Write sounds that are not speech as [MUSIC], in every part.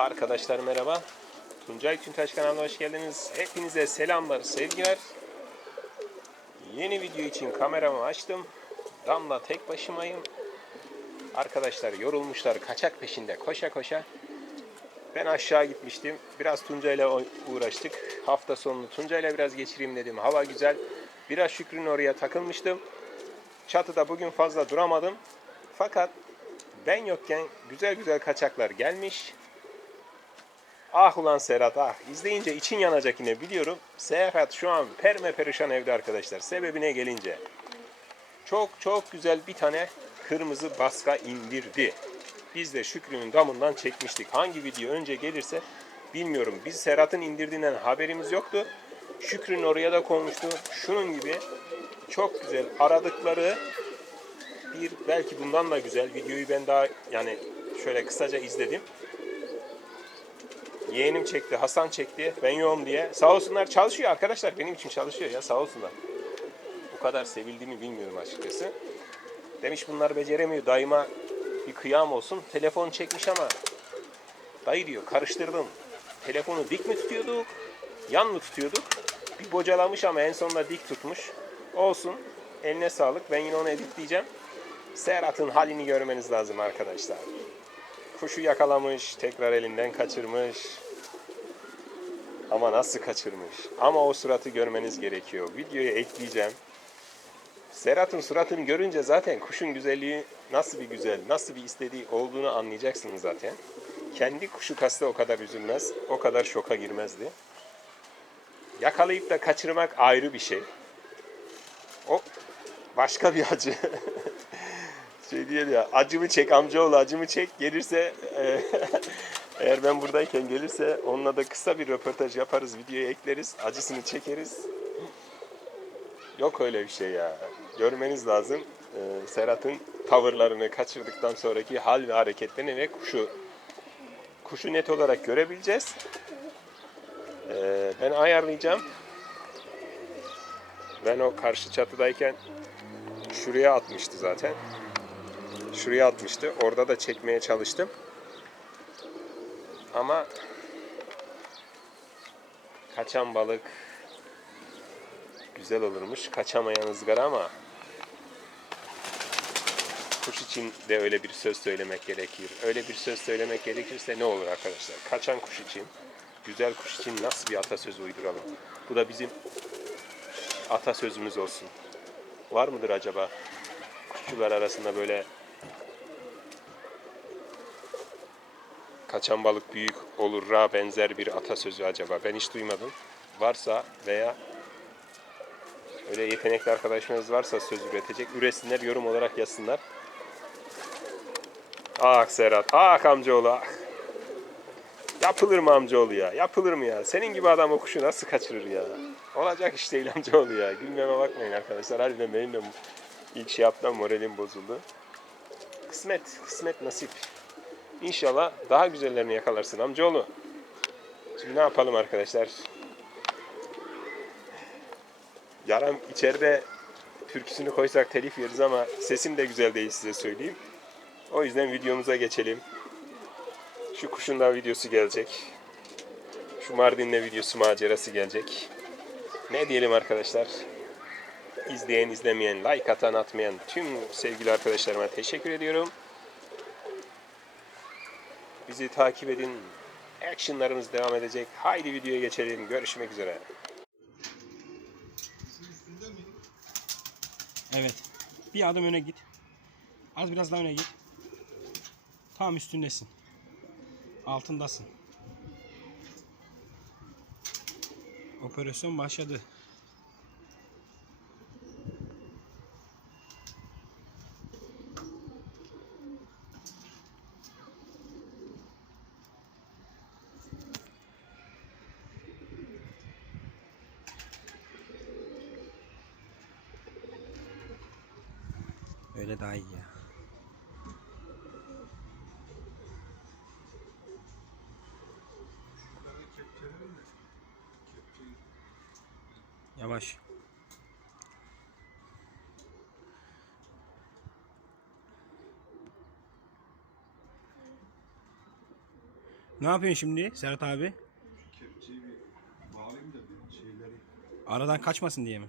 Arkadaşlar merhaba. Tuncay Tüntaş kanalına hoş geldiniz. Hepinize selamlar, sevgiler. Yeni video için kameramı açtım. Damla tek başımayım. Arkadaşlar yorulmuşlar kaçak peşinde koşa koşa. Ben aşağı gitmiştim. Biraz Tuncay'la o- uğraştık. Hafta sonunu Tuncay'la biraz geçireyim dedim. Hava güzel. Biraz Şükrü'nün oraya takılmıştım. Çatıda bugün fazla duramadım. Fakat ben yokken güzel güzel kaçaklar gelmiş. Ah ulan Serhat ah. İzleyince için yanacak yine biliyorum. Serhat şu an perme perişan evde arkadaşlar. Sebebine gelince. Çok çok güzel bir tane kırmızı baska indirdi. Biz de Şükrü'nün damından çekmiştik. Hangi video önce gelirse bilmiyorum. Biz Serhat'ın indirdiğinden haberimiz yoktu. Şükrü'nün oraya da konmuştu. Şunun gibi çok güzel aradıkları bir belki bundan da güzel videoyu ben daha yani şöyle kısaca izledim. Yeğenim çekti, Hasan çekti, ben yoğum diye. Sağ olsunlar çalışıyor arkadaşlar. Benim için çalışıyor ya sağ olsunlar. Bu kadar sevildiğimi bilmiyorum açıkçası. Demiş bunlar beceremiyor. Dayıma bir kıyam olsun. Telefon çekmiş ama dayı diyor karıştırdım. Telefonu dik mi tutuyorduk, yan mı tutuyorduk? Bir bocalamış ama en sonunda dik tutmuş. Olsun. Eline sağlık. Ben yine onu editleyeceğim. Serhat'ın halini görmeniz lazım arkadaşlar. Kuşu yakalamış, tekrar elinden kaçırmış. Ama nasıl kaçırmış? Ama o suratı görmeniz gerekiyor. Videoya ekleyeceğim. Serhat'ın suratını görünce zaten kuşun güzelliği nasıl bir güzel, nasıl bir istediği olduğunu anlayacaksınız zaten. Kendi kuşu kasta o kadar üzülmez, o kadar şoka girmezdi. Yakalayıp da kaçırmak ayrı bir şey. O başka bir acı. [LAUGHS] şey diyor ya acımı çek amcaoğlu acımı çek. Gelirse e, [LAUGHS] eğer ben buradayken gelirse onunla da kısa bir röportaj yaparız videoya ekleriz acısını çekeriz. Yok öyle bir şey ya. Görmeniz lazım. E, Serhat'ın tavırlarını kaçırdıktan sonraki hal ve hareketlerini ve kuşu kuşu net olarak görebileceğiz. E, ben ayarlayacağım. Ben o karşı çatıdayken şuraya atmıştı zaten şuraya atmıştı. Orada da çekmeye çalıştım. Ama kaçan balık güzel olurmuş. Kaçamayan ızgara ama kuş için de öyle bir söz söylemek gerekir. Öyle bir söz söylemek gerekirse ne olur arkadaşlar? Kaçan kuş için, güzel kuş için nasıl bir atasözü uyduralım? Bu da bizim atasözümüz olsun. Var mıdır acaba? Kuşçular arasında böyle kaçan balık büyük olur'a benzer bir atasözü acaba? Ben hiç duymadım. Varsa veya öyle yetenekli arkadaşlarınız varsa söz üretecek, üretsinler, yorum olarak yazsınlar. Ah Serhat, ah amcaoğlu ah. Yapılır mı amcaoğlu ya? Yapılır mı ya? Senin gibi adam o kuşu nasıl kaçırır ya? Olacak iş değil amcaoğlu ya. Gülmeme bakmayın arkadaşlar. Harbiden benim de ilk şey yaptım moralim bozuldu. Kısmet, kısmet nasip. İnşallah daha güzellerini yakalarsın amcaoğlu. Şimdi ne yapalım arkadaşlar? Yaram içeride türküsünü koysak telif yeriz ama sesim de güzel değil size söyleyeyim. O yüzden videomuza geçelim. Şu kuşun da videosu gelecek. Şu Mardin'le videosu macerası gelecek. Ne diyelim arkadaşlar? İzleyen, izlemeyen, like atan, atmayan tüm sevgili arkadaşlarıma teşekkür ediyorum. Bizi takip edin. Actionlarımız devam edecek. Haydi videoya geçelim. Görüşmek üzere. Evet. Bir adım öne git. Az biraz daha öne git. Tam üstündesin. Altındasın. Operasyon başladı. Öyle daha iyi ya. Yavaş. Ne yapıyorsun şimdi Serhat abi? Kepçeyi bir bağlayayım da bir şeyleri. Aradan kaçmasın diye mi?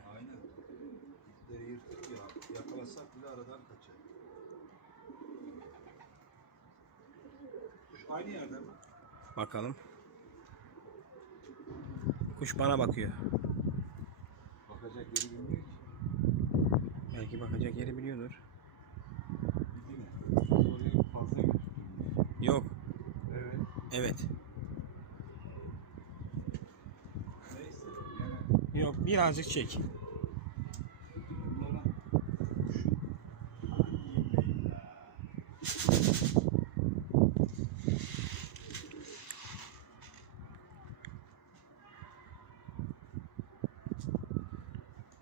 Aynı yerde mi? Bakalım. Kuş bana bakıyor. Bakacak yeri bilmiyor ki. Belki bakacak yeri biliyordur. Oraya fazla götürdüm. Yok. Evet. Evet. Neyse. Yok birazcık çek.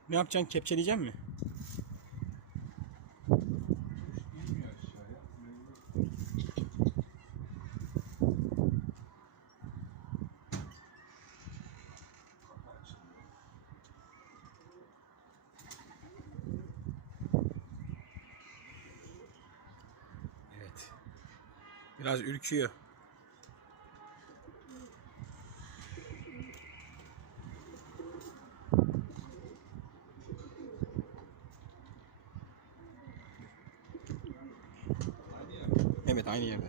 Ne yapacaksın? Kepçeleyeceksin mi? Evet. Biraz ürküyor. Aynı yerde. Evet aynı yerde.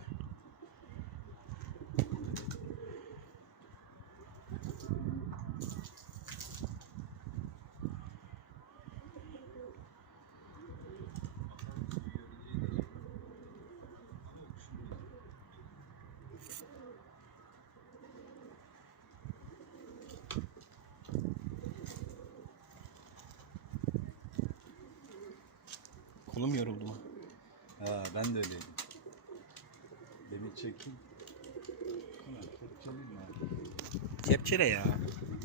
Kolum yoruldu? Ha ben de öyleydim. Çekin. Ulan kepçeliyim ya. Kepçele ya.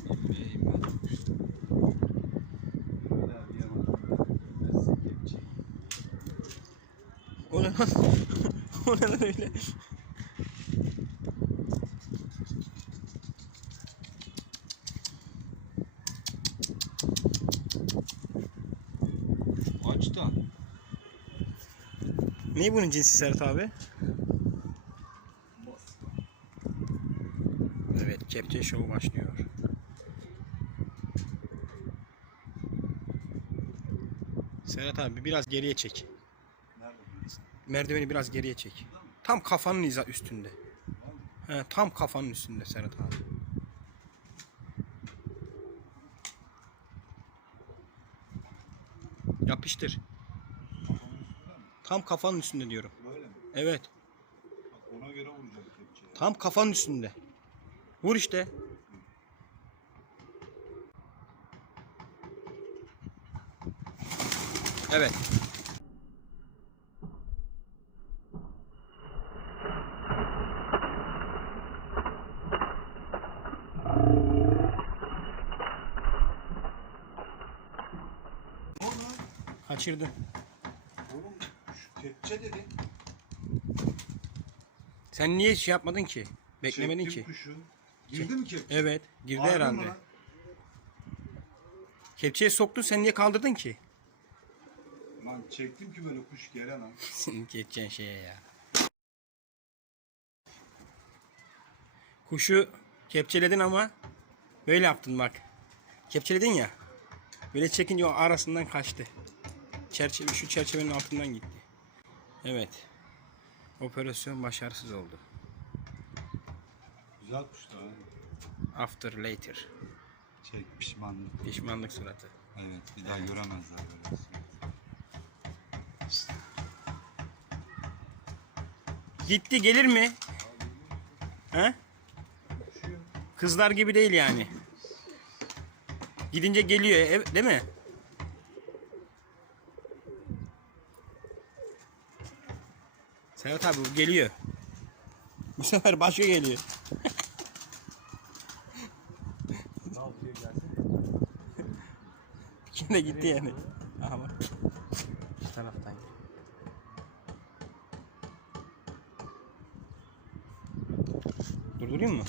Abi. Görmezse kepçeyi. O ne lan? [LAUGHS] o ne lan öyle? Aç da. Ne bunun cinsi Serhat abi? Kepçe şovu başlıyor. Serhat abi biraz geriye çek. Merdiveni biraz geriye çek. Tam kafanın hiza üstünde. He, tam kafanın üstünde Serhat abi. Yapıştır. Tam kafanın üstünde diyorum. Böyle mi? Evet. Bak ona göre kepçeyi. Tam kafanın üstünde. Vur işte. Evet. Kaçırdın. Oğlum şu kepçe dedi. Sen niye şey yapmadın ki? Beklemedin Çektim ki. kuşu. Girdi mi kepçe? Evet, girdi Harbi mi herhalde. lan? Kepçeye soktun sen niye kaldırdın ki? Lan çektim ki böyle kuş gele lan. [LAUGHS] Senin kepçen şeye ya. Kuşu kepçeledin ama böyle yaptın bak. Kepçeledin ya. Böyle çekince o arasından kaçtı. Çerçeve, şu çerçevenin altından gitti. Evet. Operasyon başarısız oldu. Güzel kuş da. ha. After later. Çek pişmanlık. Pişmanlık suratı. Evet bir daha göremezler böyle. Gitti gelir mi? He? Kızlar gibi değil yani. Gidince geliyor, ev- değil mi? Serhat abi bu geliyor. Bu sefer başka geliyor. Yine gitti yani. Aha bak. Şu taraftan. Durdurayım mı?